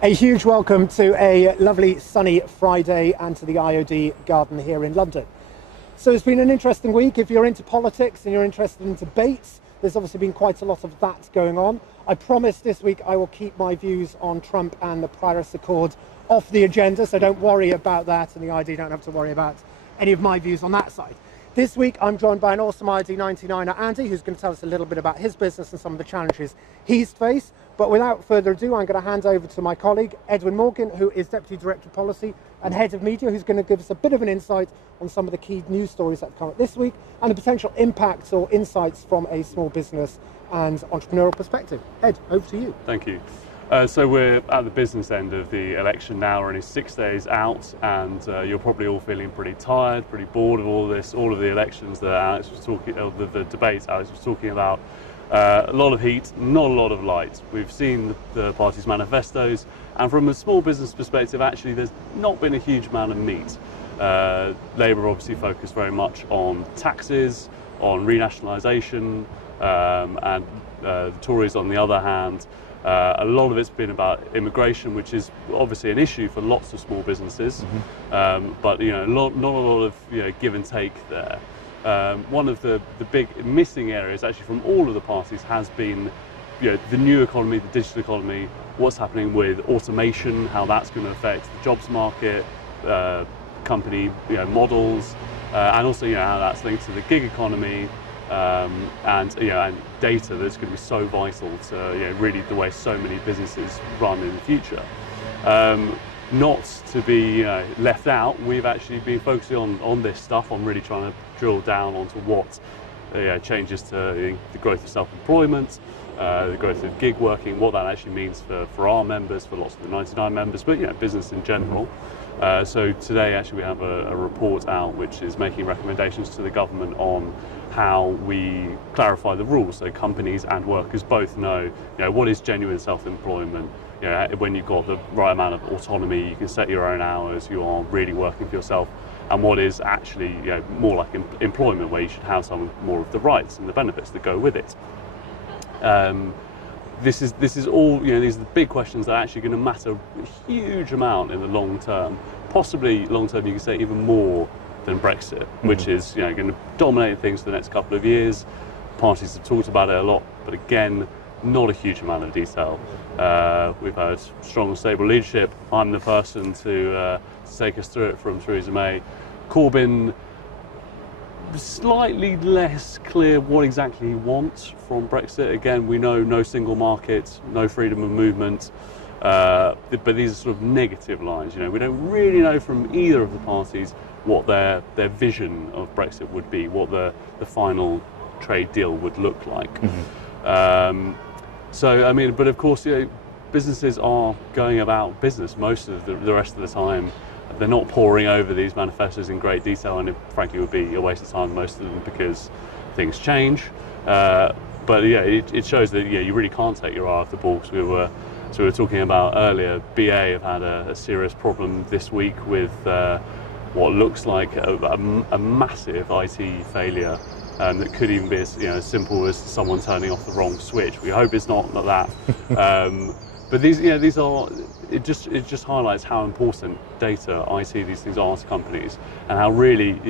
A huge welcome to a lovely sunny Friday and to the IoD garden here in London. So it's been an interesting week. If you're into politics and you're interested in debates, there's obviously been quite a lot of that going on. I promise this week I will keep my views on Trump and the Paris Accord off the agenda, so don't worry about that, and the ID don't have to worry about any of my views on that side. This week I'm joined by an awesome IoD99er, Andy, who's going to tell us a little bit about his business and some of the challenges he's faced. But without further ado, I'm going to hand over to my colleague, Edwin Morgan, who is Deputy Director of Policy and Head of Media, who's going to give us a bit of an insight on some of the key news stories that have come up this week and the potential impacts or insights from a small business and entrepreneurial perspective. Ed, over to you. Thank you. So we're at the business end of the election now. We're only 6 days out, and you're probably all feeling pretty tired, pretty bored of all this, all of the elections that Alex was talking, the debates Alex was talking about. A lot of heat, not a lot of light. We've seen the party's manifestos, and from a small business perspective, actually, there's not been a huge amount of meat. Labour obviously focused very much on taxes, on renationalisation, and the Tories, on the other hand, a lot of it's been about immigration, which is obviously an issue for lots of small businesses, but not a lot of give and take there. One of the big missing areas actually from all of the parties has been the new economy, the digital economy, what's happening with automation, how that's going to affect the jobs market, company models, and also how that's linked to the gig economy, and data that's going to be so vital to really the way so many businesses run in the future. Not to be left out, we've actually been focusing on this stuff, on really trying to drill down onto what changes to the growth of self-employment, the growth of gig working, what that actually means for our members, for lots of the 99 members, but business in general. So today actually we have a report out which is making recommendations to the government on how we clarify the rules so companies and workers both know what is genuine self-employment. When you've got the right amount of autonomy, you can set your own hours, you are really working for yourself, and what is actually more like employment, where you should have some more of the rights and the benefits that go with it. This is all these are the big questions that are actually going to matter a huge amount in the long term. Possibly long term, you can say even more than Brexit, which is going to dominate things for the next couple of years. Parties have talked about it a lot, but again, not a huge amount of detail. We've had strong and stable leadership. I'm the person to take us through it from Theresa May. Corbyn, slightly less clear what exactly he wants from Brexit. Again, we know no single market, no freedom of movement, but these are sort of negative lines. We don't really know from either of the parties what their vision of Brexit would be, what the final trade deal would look like. But of course, businesses are going about business most of the rest of the time. They're not poring over these manifestos in great detail, and it frankly would be a waste of time, most of them, because things change. It shows that you really can't take your eye off the ball, because we were talking about earlier, BA have had a serious problem this week with what looks like a massive IT failure. That could even be as simple as someone turning off the wrong switch. We hope it's not that. But these are. It just highlights how important data, IT, these things are to companies, and how really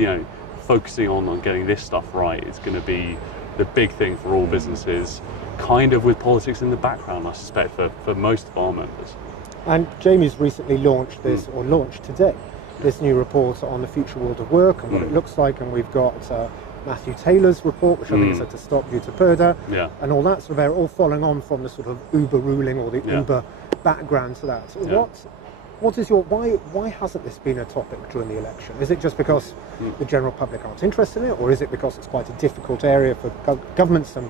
focusing on getting this stuff right is going to be the big thing for all businesses. Kind of with politics in the background, I suspect, for most of our members. And Jamie's recently launched this, or launched today, this new report on the future world of work and what it looks like, and we've got Matthew Taylor's report, which I think is to stop Utopurda, and all that sort of area, all following on from the sort of Uber ruling or the Uber background to that. So what is why hasn't this been a topic during the election? Is it just because the general public aren't interested in it, or is it because it's quite a difficult area for governments and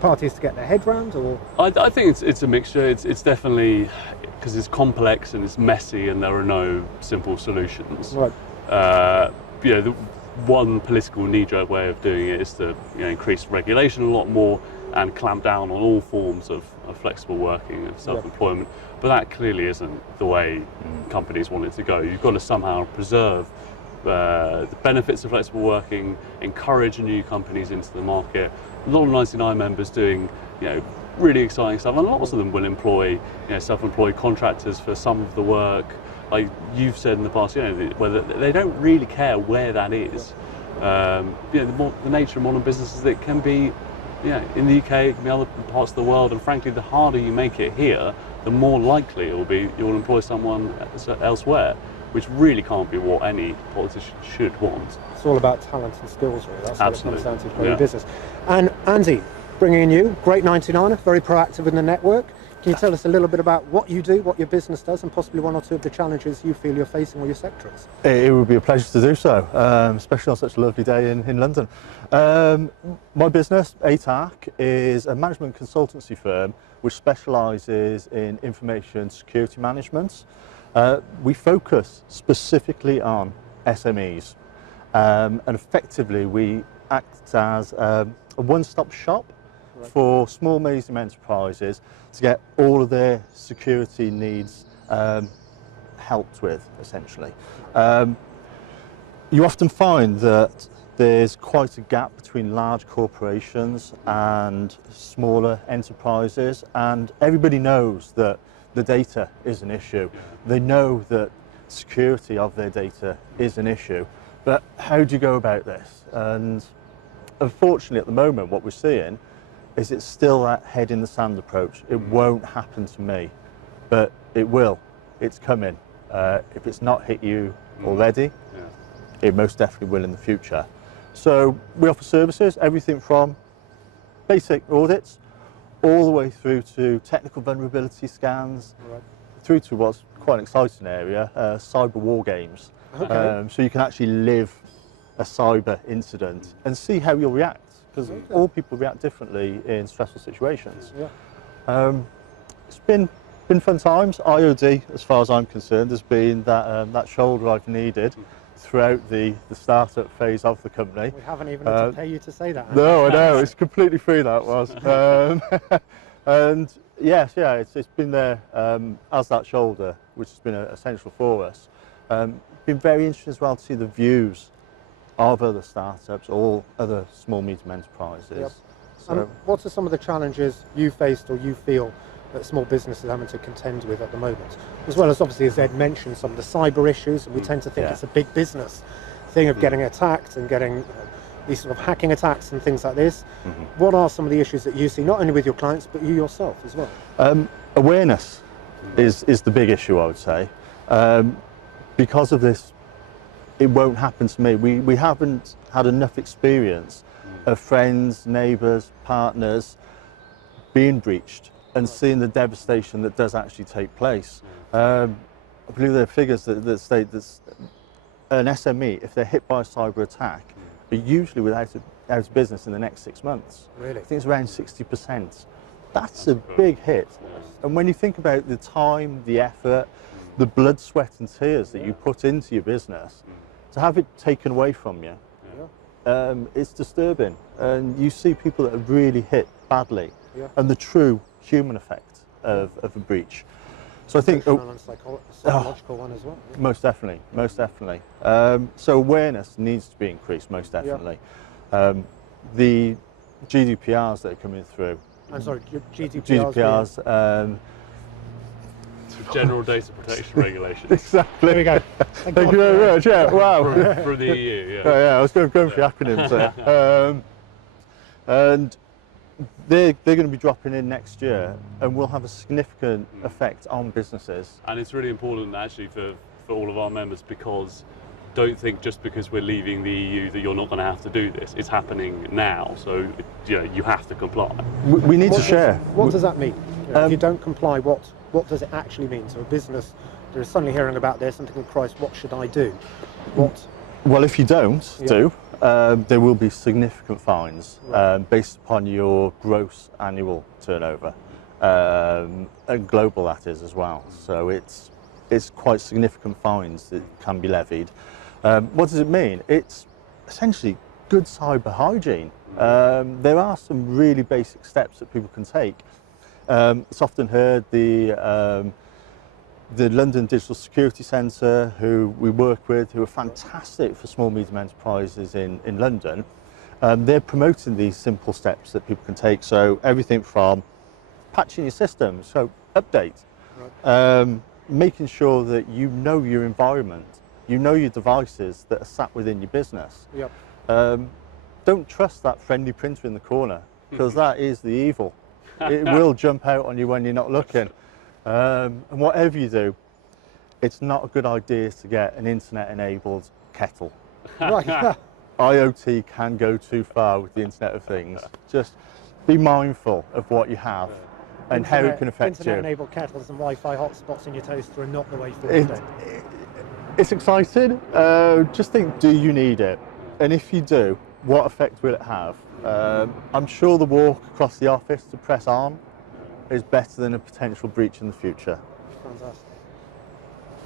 parties to get their head around? Or I think it's a mixture. It's definitely because it's complex and it's messy and there are no simple solutions. Right. The one political knee-jerk way of doing it is to increase regulation a lot more and clamp down on all forms of flexible working and self-employment. But that clearly isn't the way companies want it to go. You've got to somehow preserve the benefits of flexible working, encourage new companies into the market. A lot of 99 members doing really exciting stuff, and lots of them will employ, self-employed contractors for some of the work. Like you've said in the past, whether they don't really care where that is. The nature of modern businesses, it can be, in the UK, it can be other parts of the world, and frankly, the harder you make it here, the more likely it will be you'll employ someone elsewhere, which really can't be what any politician should want. It's all about talent and skills, really. That's what it comes down to growing Yeah. business. And Andy, bringing in you, great 99er, very proactive in the network. Can you tell us a little bit about what you do, what your business does, and possibly one or two of the challenges you feel you're facing or your sector is? It would be a pleasure to do so, especially on such a lovely day in London. My business, ATAC, is a management consultancy firm which specialises in information security management. We focus specifically on SMEs, and effectively we act as a one-stop shop for small, medium enterprises to get all of their security needs helped with, essentially. You often find that there's quite a gap between large corporations and smaller enterprises, and everybody knows that the data is an issue. They know that security of their data is an issue, but how do you go about this? And unfortunately, at the moment, what we're seeing is it's still that head in the sand approach. It won't happen to me, but it will. It's coming. If it's not hit you already, it most definitely will in the future. So we offer services, everything from basic audits all the way through to technical vulnerability scans, through to what's quite an exciting area, cyber war games. Okay. So you can actually live a cyber incident and see how you'll react, because all people react differently in stressful situations. It's been fun times. IoD, as far as I'm concerned, has been that shoulder I've needed throughout the startup phase of the company. We haven't even had to pay you to say that. No, I know, it's completely free, that was. And yes, it's been there as that shoulder, which has been essential for us. Been very interesting as well to see the views of other startups, or other small, medium enterprises. So, and what are some of the challenges you faced or you feel that small businesses are having to contend with at the moment? As well as, obviously, as Ed mentioned, some of the cyber issues, and we tend to think it's a big business thing of getting attacked and getting these sort of hacking attacks and things like this. What are some of the issues that you see, not only with your clients, but you yourself as well? Awareness is the big issue, I would say. Because of this, it won't happen to me. We haven't had enough experience of friends, neighbours, partners being breached and seeing the devastation that does actually take place. I believe there are figures that state that an SME, if they're hit by a cyber attack, are usually out of business in the next 6 months. Really? I think it's around 60%. That's a big hit. And when you think about the time, the effort, the blood, sweat and tears that you put into your business, to have it taken away from you, it's disturbing. And you see people that are really hit badly, and the true human effect of a breach. So I think and psychological one as well. most definitely. So awareness needs to be increased, most definitely. The GDPRs that are coming through. I'm sorry, GDPRs. General Data Protection Regulations. Exactly. There we go. Thank you very much. Yeah. Wow. From the EU. I was going for the acronyms there. And they're going to be dropping in next year, and will have a significant effect on businesses. And it's really important actually for all of our members, because don't think just because we're leaving the EU that you're not going to have to do this. It's happening now, so you have to comply. We need to share. What does that mean? If you don't comply, what does it actually mean? So a business, they're suddenly hearing about this and thinking, Christ, what should I do? Well, if you don't do, there will be significant fines based upon your gross annual turnover, and global that is as well. So it's quite significant fines that can be levied. What does it mean? It's essentially good cyber hygiene. There are some really basic steps that people can take. It's often heard the London Digital Security Centre, who we work with, who are fantastic for small, medium enterprises in London. They're promoting these simple steps that people can take. So everything from patching your system, so update. Making sure that you know your environment, you know your devices that are sat within your business. Yep. Don't trust that friendly printer in the corner, because that is the evil. It will jump out on you when you're not looking. And whatever you do, it's not a good idea to get an internet-enabled kettle. Right. IoT can go too far with the Internet of Things. Just be mindful of what you have and how it can affect you. Internet-enabled kettles and Wi-Fi hotspots in your toaster are not the way forward. It's exciting. Just think, do you need it? And if you do, what effect will it have? I'm sure the walk across the office to press on is better than a potential breach in the future. Fantastic.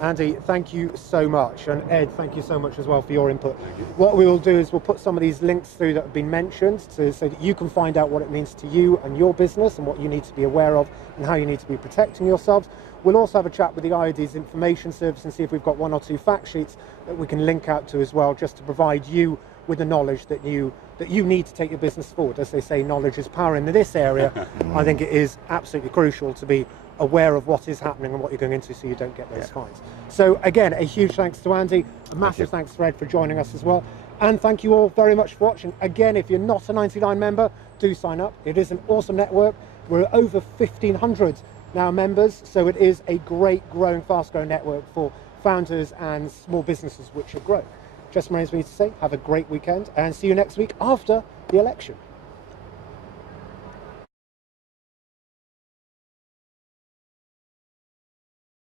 Andy, thank you so much, and Ed, thank you so much as well for your input. What we will do is we'll put some of these links through that have been mentioned so that you can find out what it means to you and your business and what you need to be aware of and how you need to be protecting yourselves. We'll also have a chat with the IoD's information service and see if we've got 1 or 2 fact sheets that we can link out to as well, just to provide you with the knowledge that you need to take your business forward. As they say, knowledge is power. In this area, I think it is absolutely crucial to be aware of what is happening and what you're going into so you don't get those fines. So again, a huge thanks to Andy, a massive thanks to Ed for joining us as well, and thank you all very much for watching. Again, if you're not a 99 member, do sign up. It is an awesome network. We're over 1,500 now members, so it is a great, growing, fast-growing network for founders and small businesses which are growing. Just remains for me to say, have a great weekend and see you next week after the election.